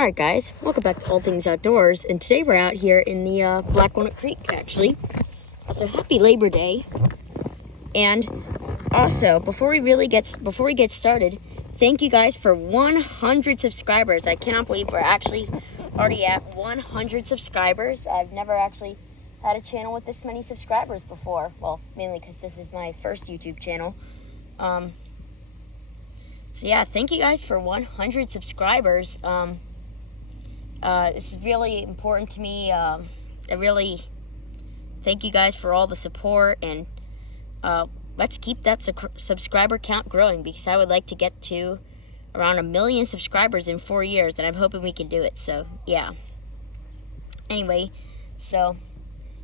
Alright guys, welcome back to All Things Outdoors, and today we're out here in the Blackwalnut Creek, actually. So happy Labor Day. And also, before we get started, thank you guys for 100 subscribers. I cannot believe we're actually already at 100 subscribers. I've never actually had a channel with this many subscribers before. Well, mainly because this is my first YouTube channel. So yeah, thank you guys for 100 subscribers. This is really important to me. I really thank you guys for all the support, and let's keep that subscriber count growing, because I would like to get to around 1 million subscribers in 4 years, and I'm hoping we can do it. So yeah, anyway, so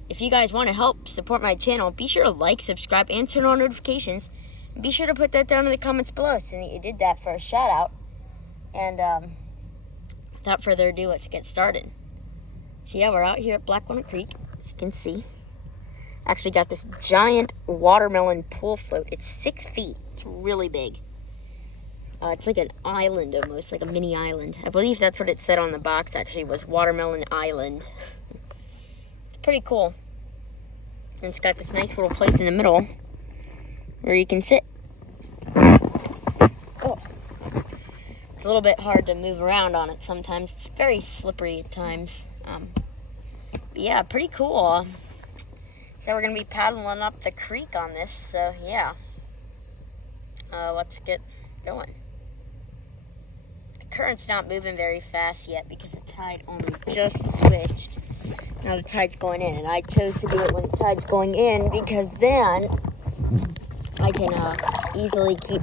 if you guys want to help support my channel, be sure to like, subscribe, and turn on notifications, and be sure to put that down in the comments below so that you did that for a shout out. And without further ado, let's get started. So yeah, we're out here at Blackwalnut Creek, as you can see. Actually got this giant watermelon pool float. It's 6 feet. It's really big. It's like an island almost, like a mini island. I believe that's what it said on the box, actually, was Watermelon Island. It's pretty cool. And it's got this nice little place in the middle where you can sit. Oh. It's a little bit hard to move around on it sometimes. It's very slippery at times. But yeah, pretty cool. So we're going to be paddling up the creek on this, so yeah. Let's get going. The current's not moving very fast yet because the tide only just switched. Now the tide's going in, and I chose to do it when the tide's going in because then I can easily keep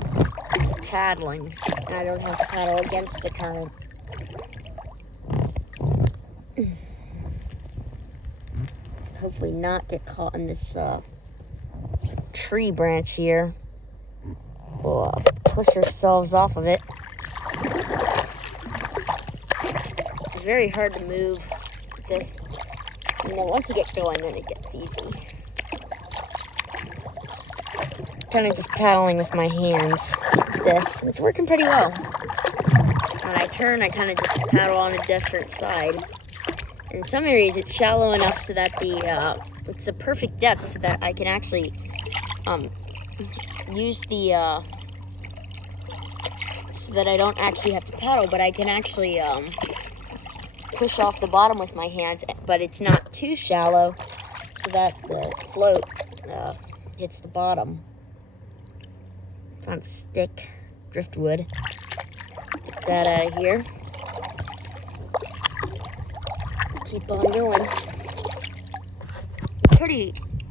paddling, and I don't have to paddle against the current. Hopefully not get caught in this tree branch here. We'll push ourselves off of it. It's very hard to move because, you know, once you get going, then it gets easy. Kind of just paddling with my hands like this. It's working pretty well. When I turn, I kind of just paddle on a different side. In some areas, it's shallow enough so that it's a perfect depth so that I can actually use the so that I don't actually have to paddle, but I can actually push off the bottom with my hands. But it's not too shallow so that the float hits the bottom. On a stick, driftwood. Get that out of here. Keep on going.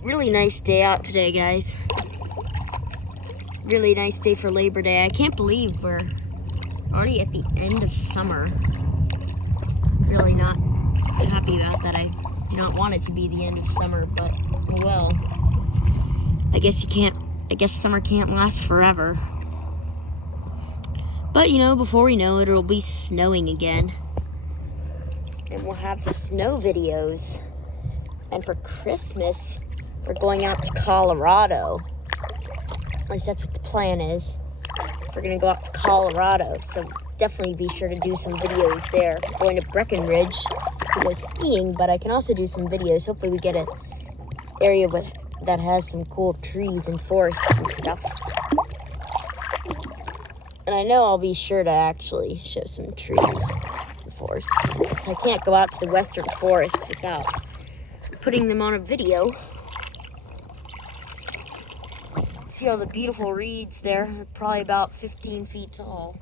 Really nice day out today, guys. Really nice day for Labor Day. I can't believe we're already at the end of summer. Really not happy about that. I do not want it to be the end of summer, but oh well. I guess summer can't last forever. But you know, before we know it, it'll be snowing again. And we'll have snow videos. And for Christmas, we're going out to Colorado. At least that's what the plan is. We're gonna go out to Colorado, so definitely be sure to do some videos there. Going to Breckenridge to go skiing, but I can also do some videos. Hopefully we get an area that has some cool trees and forests and stuff. And I know I'll be sure to actually show some trees and forests. So I can't go out to the western forest without putting them on a video. See all the beautiful reeds there? They're probably about 15 feet tall.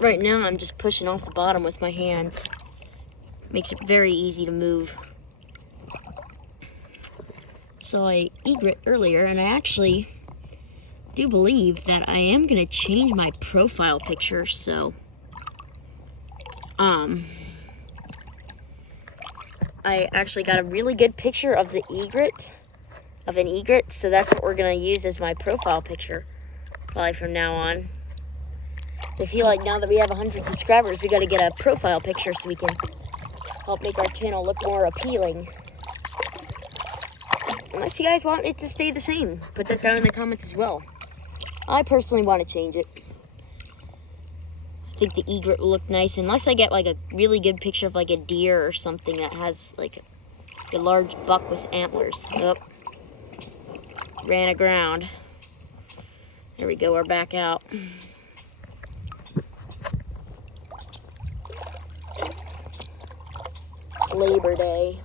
Right now I'm just pushing off the bottom with my hands. Makes it very easy to move. Saw an egret earlier, and I actually do believe that I am going to change my profile picture. So I actually got a really good picture of an egret, so that's what we're going to use as my profile picture probably from now on. So I feel like now that we have 100 subscribers, we got to get a profile picture so we can help make our channel look more appealing. Unless you guys want it to stay the same, put that down in the comments as well. I personally want to change it. think the egret will look nice unless I get like a really good picture of like a deer or something that has like a large buck with antlers. Oh, ran aground. There we go, we're back out. Labor Day.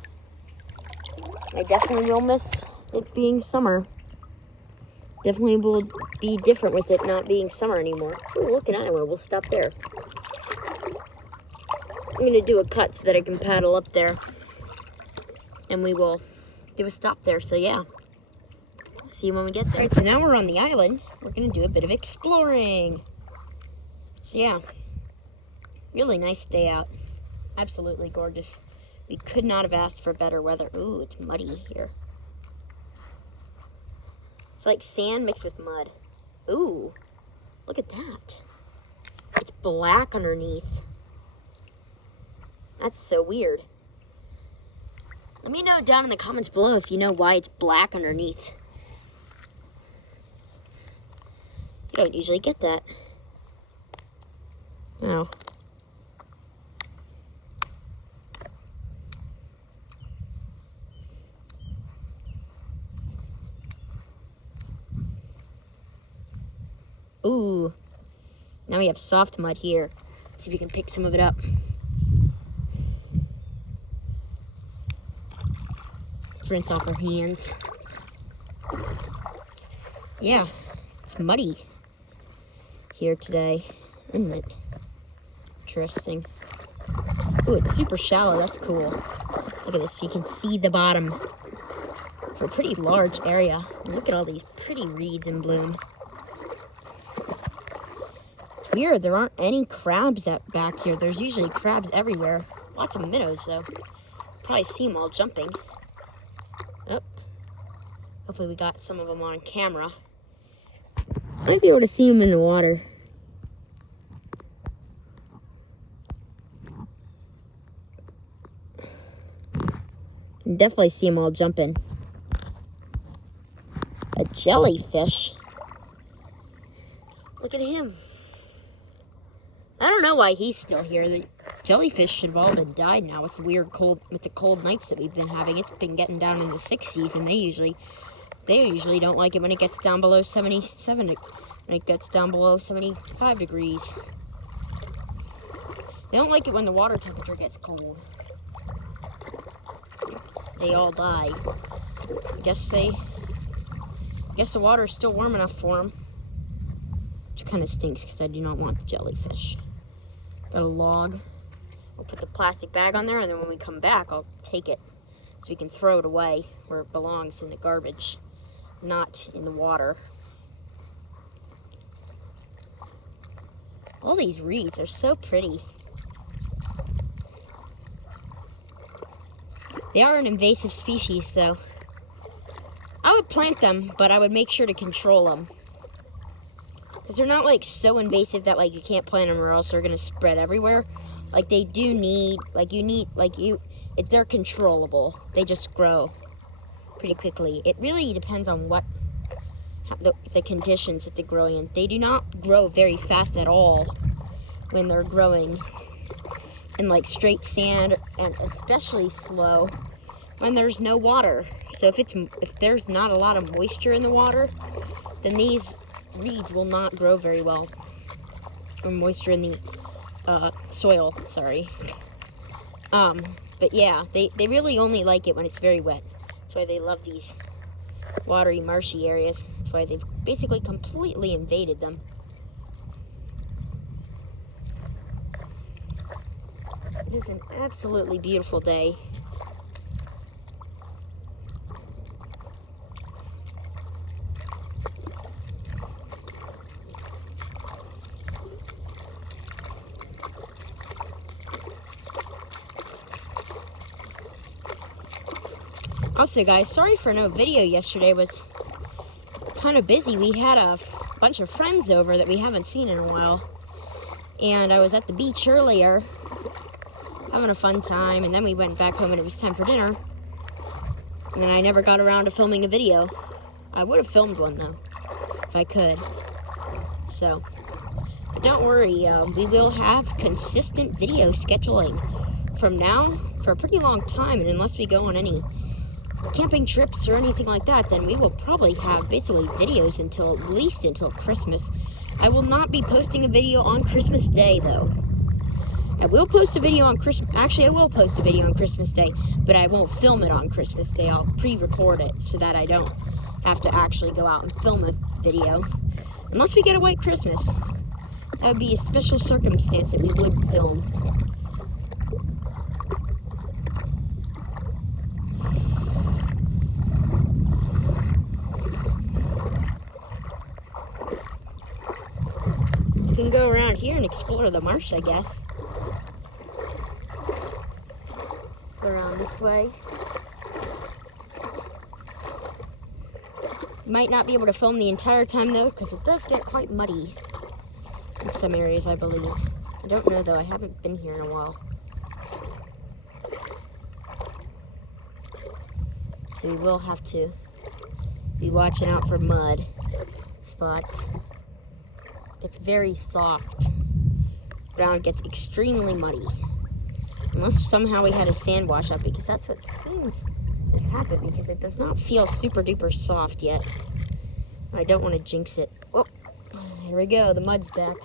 I definitely will miss it being summer. Definitely will be different with it not being summer anymore. Ooh, look at Iowa. We'll stop there. I'm going to do a cut so that I can paddle up there. And we will do a stop there. So, yeah. See you when we get there. All right, so now we're on the island. We're going to do a bit of exploring. So, yeah. Really nice day out. Absolutely gorgeous. We could not have asked for better weather. Ooh, it's muddy here. It's like sand mixed with mud. Ooh, look at that. It's black underneath. That's so weird. Let me know down in the comments below if you know why it's black underneath. You don't usually get that. No. Ooh, now we have soft mud here. Let's see if we can pick some of it up. Let's rinse off our hands. Yeah, it's muddy here today, isn't it? Interesting. Ooh, it's super shallow. That's cool. Look at this. You can see the bottom for a pretty large area. Look at all these pretty reeds in bloom. Weird, there aren't any crabs back here. There's usually crabs everywhere. Lots of minnows, though. Probably see them all jumping. Oh. Hopefully we got some of them on camera. Might be able to see them in the water. Can definitely see them all jumping. A jellyfish. Look at him. I don't know why he's still here. The jellyfish should have all been died now with the cold nights that we've been having. It's been getting down in the 60s, and they usually don't like it when it gets down below 77. When it gets down below 75 degrees. They don't like it when the water temperature gets cold. They all die. Guess the water is still warm enough for them. Which kind of stinks because I do not want the jellyfish. Got a log. We'll put the plastic bag on there, and then when we come back, I'll take it so we can throw it away where it belongs, in the garbage, not in the water. All these reeds are so pretty. They are an invasive species, though. I would plant them, but I would make sure to control them. Because they're not like so invasive that like you can't plant them or else they're gonna spread everywhere. Like they do need, they're controllable. They just grow pretty quickly. It really depends on the conditions that they're growing in. They do not grow very fast at all when they're growing in like straight sand, and especially slow when there's no water. So if there's not a lot of moisture in the water, then these reeds will not grow very well. Or moisture in the soil, sorry. But yeah, they really only like it when it's very wet. That's why they love these watery, marshy areas. That's why they've basically completely invaded them. It is an absolutely beautiful day. Also, guys, sorry for no video yesterday. Was kind of busy. We had a bunch of friends over that we haven't seen in a while. And I was at the beach earlier, having a fun time. And then we went back home and it was time for dinner. And then I never got around to filming a video. I would have filmed one, though, if I could. So, I don't worry, we will have consistent video scheduling from now for a pretty long time, and unless we go on any camping trips or anything like that, then we will probably have basically videos until at least until Christmas. I will not be posting a video on Christmas Day though. I will post a video on Christmas, actually I will post a video on Christmas Day, but I won't film it on Christmas Day. I'll pre-record it so that I don't have to actually go out and film a video. Unless we get a white Christmas. That would be a special circumstance that we would film. We can go around here and explore the marsh, I guess. Go around this way. Might not be able to film the entire time though, because it does get quite muddy in some areas, I believe. I don't know though, I haven't been here in a while. So we will have to be watching out for mud spots. It's very soft. Ground gets extremely muddy. Unless somehow we had a sand wash up, because that's what seems has happened, because it does not feel super duper soft yet. I don't want to jinx it. Oh, here we go, the mud's back.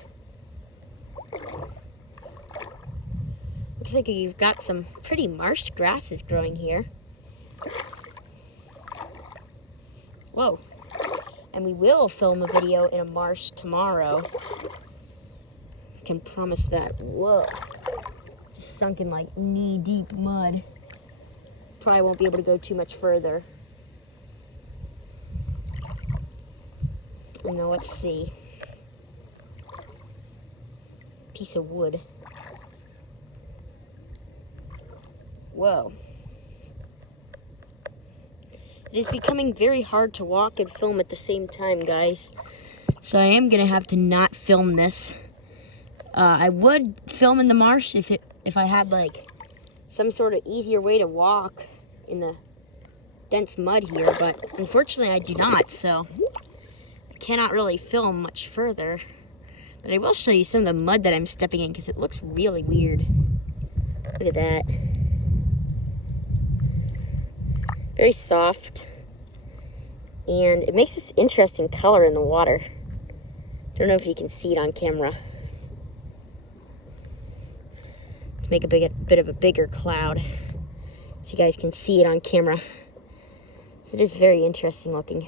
Looks like you've got some pretty marsh grasses growing here. Whoa. And we will film a video in a marsh tomorrow. I can promise that. Whoa. Just sunk in like knee-deep mud. Probably won't be able to go too much further. And now let's see. Piece of wood. Whoa. It is becoming very hard to walk and film at the same time, guys. So I am gonna have to not film this. I would film in the marsh if I had like some sort of easier way to walk in the dense mud here, but unfortunately I do not, so I cannot really film much further. But I will show you some of the mud that I'm stepping in because it looks really weird. Look at that. Very soft. And it makes this interesting color in the water. Don't know if you can see it on camera. Let's make a bit of a bigger cloud so you guys can see it on camera. So it is very interesting looking.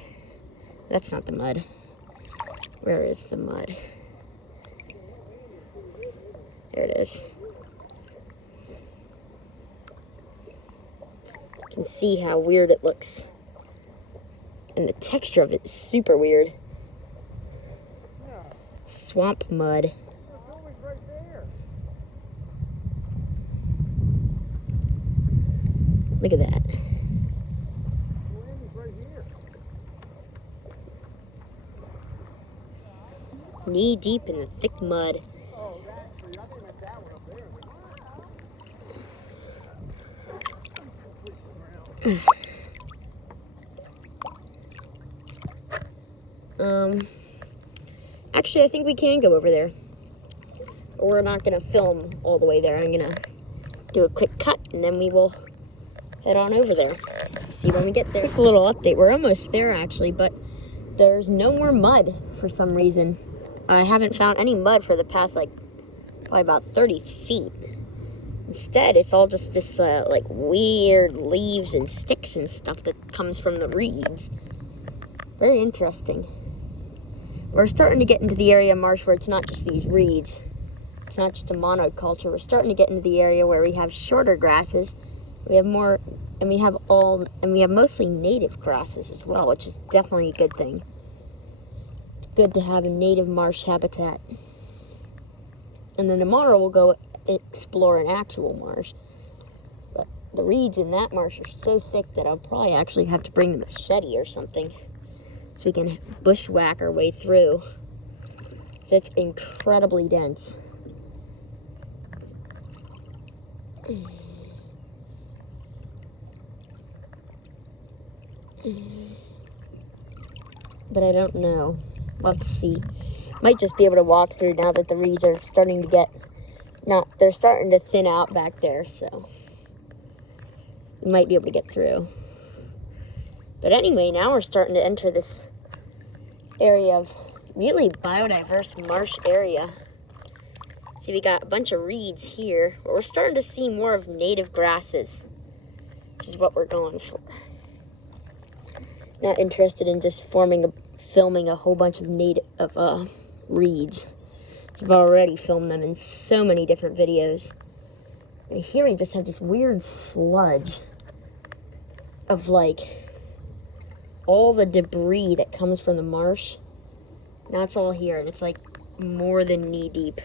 That's not the mud. Where is the mud? There it is. You can see how weird it looks. And the texture of it is super weird. Swamp mud. Look at that. Knee deep in the thick mud. Actually, I think we can go over there. But we're not gonna film all the way there. I'm gonna do a quick cut and then we will head on over there. See when we get there. Quick little update. We're almost there actually, but there's no more mud for some reason. I haven't found any mud for the past like probably about 30 feet. Instead, it's all just this like weird leaves and sticks and stuff that comes from the reeds. Very interesting. We're starting to get into the area of marsh where it's not just these reeds. It's not just a monoculture. We're starting to get into the area where we have shorter grasses. We have more, and we have mostly native grasses as well, which is definitely a good thing. It's good to have a native marsh habitat. And then tomorrow we'll go explore an actual marsh. But the reeds in that marsh are so thick that I'll probably actually have to bring the machete or something so we can bushwhack our way through. So it's incredibly dense. But I don't know. We'll have to see. Might just be able to walk through now that the reeds are starting to get, they're starting to thin out back there, so we might be able to get through. But anyway, now we're starting to enter this area of really biodiverse marsh area. See, we got a bunch of reeds here, but we're starting to see more of native grasses, which is what we're going for. Not interested in just filming a whole bunch of reeds. So I've already filmed them in so many different videos. And here we just have this weird sludge of like all the debris that comes from the marsh. Now it's all here, and it's like more than knee deep.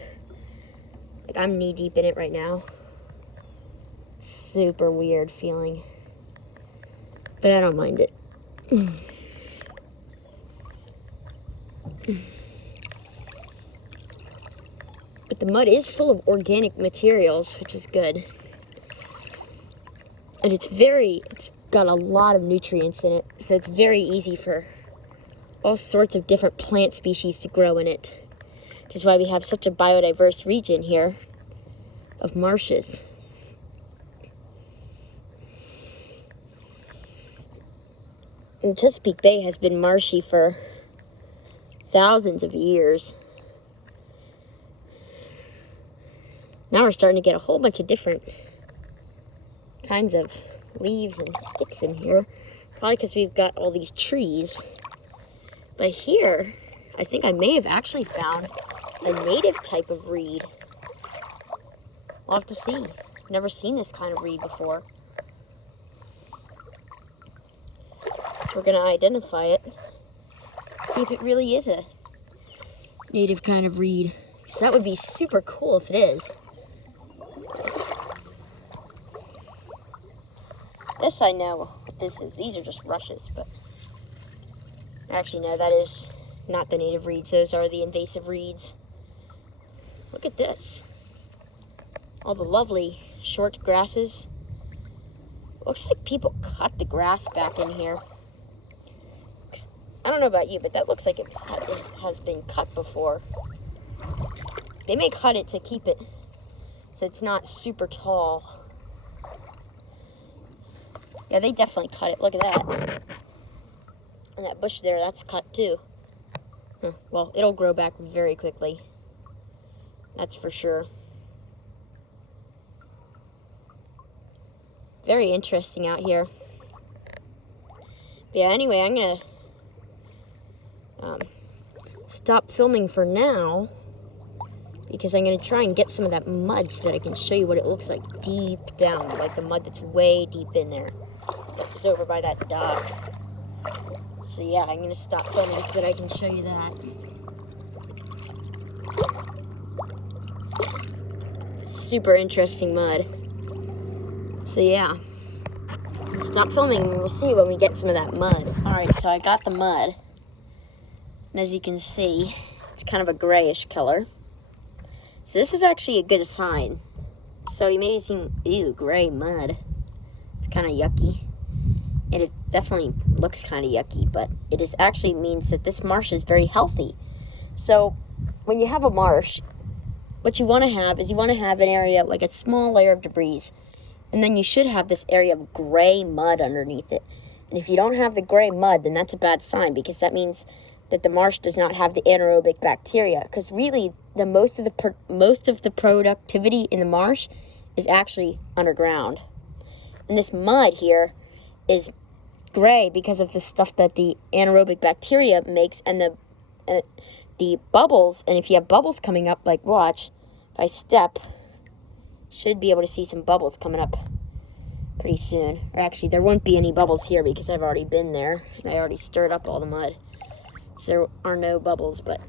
Like I'm knee deep in it right now. Super weird feeling. But I don't mind it. But the mud is full of organic materials, which is good. And it's got a lot of nutrients in it, so it's very easy for all sorts of different plant species to grow in it. Which is why we have such a biodiverse region here of marshes. And Chesapeake Bay has been marshy for thousands of years. Now we're starting to get a whole bunch of different kinds of leaves and sticks in here. Probably because we've got all these trees. But here, I think I may have actually found a native type of reed. We'll have to see. Never seen this kind of reed before. So we're going to identify it. See if it really is a native kind of reed. So that would be super cool if it is. This I know what this is. These are just rushes, but actually no, that is not the native reeds. Those are the invasive reeds. Look at this. All the lovely short grasses. Looks like people cut the grass back in here. I don't know about you, but that looks like it has been cut before. They may cut it to keep it so it's not super tall. Yeah, they definitely cut it. Look at that. And that bush there, that's cut too. Well, it'll grow back very quickly. That's for sure. Very interesting out here. But yeah, anyway, I'm going to stop filming for now, because I'm going to try and get some of that mud so that I can show you what it looks like deep down, like the mud that's way deep in there. That was over by that dock. So yeah, I'm going to stop filming so that I can show you that. Super interesting mud. So yeah, stop filming and we'll see when we get some of that mud. Alright, so I got the mud. And as you can see, it's kind of a grayish color. So this is actually a good sign. So you may be seeing, ew, gray mud. It's kind of yucky. And it definitely looks kind of yucky, but it is actually means that this marsh is very healthy. So when you have a marsh, what you want to have is you want to have an area, like a small layer of debris. And then you should have this area of gray mud underneath it. And if you don't have the gray mud, then that's a bad sign, because that means that the marsh does not have the anaerobic bacteria. Because really, the most of the productivity in the marsh is actually underground. And this mud here is gray because of the stuff that the anaerobic bacteria makes, and the bubbles. And if you have bubbles coming up, like watch, if I step, should be able to see some bubbles coming up pretty soon. Or actually, there won't be any bubbles here because I've already been there and I already stirred up all the mud. So there are no bubbles, but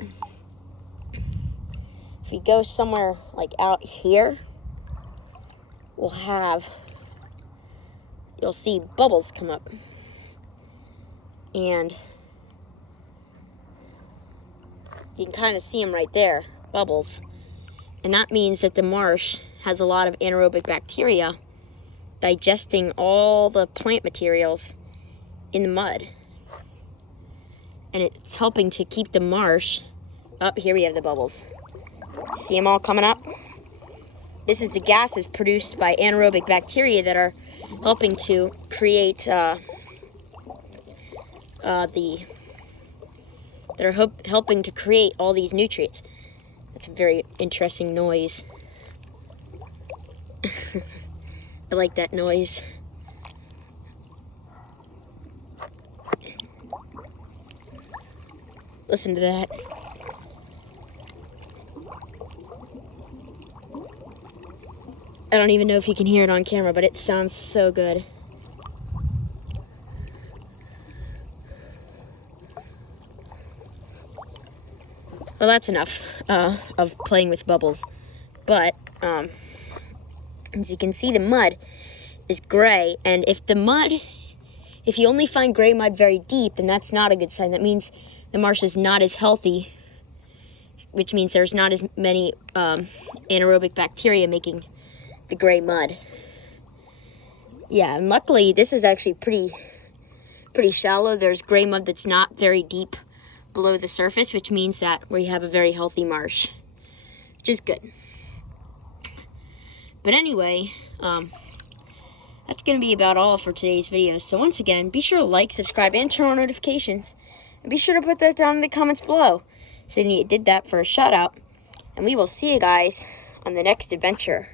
if you go somewhere like out here, you'll see bubbles come up. And you can kind of see them right there, bubbles. And that means that the marsh has a lot of anaerobic bacteria digesting all the plant materials in the mud. And it's helping to keep the marsh Oh, here we have the bubbles. See them all coming up? This is the gases produced by anaerobic bacteria that are helping to create helping to create all these nutrients. That's a very interesting noise. I like that noise. Listen to that. I don't even know if you can hear it on camera, but it sounds so good. Well, that's enough of playing with bubbles. But, as you can see, the mud is gray. And if you only find gray mud very deep, then that's not a good sign. That means the marsh is not as healthy, which means there's not as many anaerobic bacteria making the gray mud. Yeah, and luckily this is actually pretty shallow. There's gray mud that's not very deep below the surface, which means that we have a very healthy marsh, which is good. But anyway, that's going to be about all for today's video. So once again, be sure to like, subscribe, and turn on notifications. And be sure to put that down in the comments below, saying that you did that for a shout out. And we will see you guys on the next adventure.